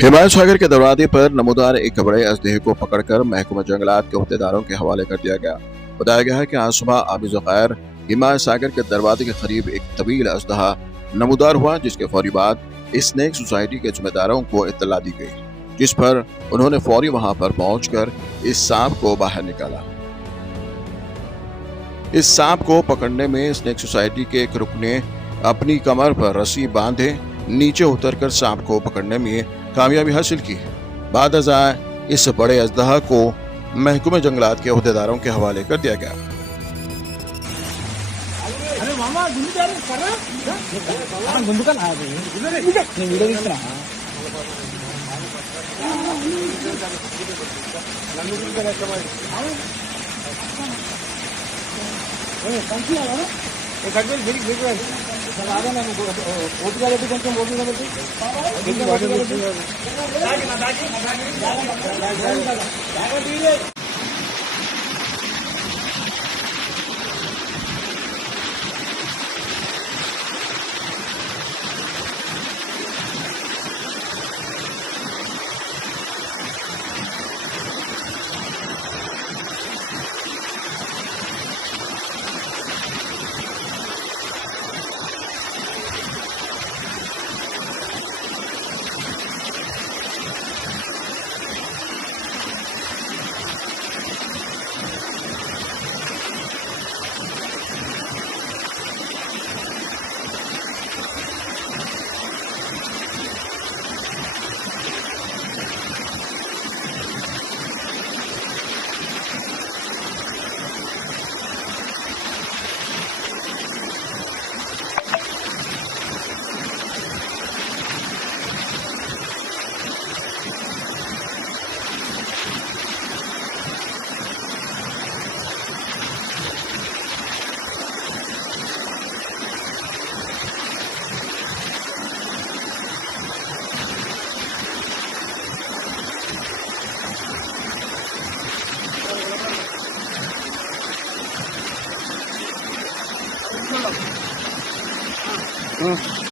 हिमायत सागर के दरवाजे पर नमूदार एक बड़े अजदहे को पकड़कर महकमा जंगलात के अहदेदारों के हवाले कर दिया गया। बताया गया है कि आज सुबह आबिद ज़ुखैर हिमायत सागर के दरवाजे के करीब एक तवील अजदहा नमूदार हुआ, जिसके फौरी बाद स्नेक सोसाइटी के जिम्मेदारों को इत्तला दी गई, जिस पर उन्होंने फौरी वहां पर पहुंचकर इस सांप को बाहर निकाला। इस सांप को पकड़ने में स्नेक सोसाइटी के एक रुकन ने अपनी कमर पर रस्सी बांधे नीचे उतरकर सांप को पकड़ने में कामयाबी हासिल की। बाद अज़ां इस बड़े अजदहा को महकमे जंगलात के अहदेदारों के हवाले कर दिया गया।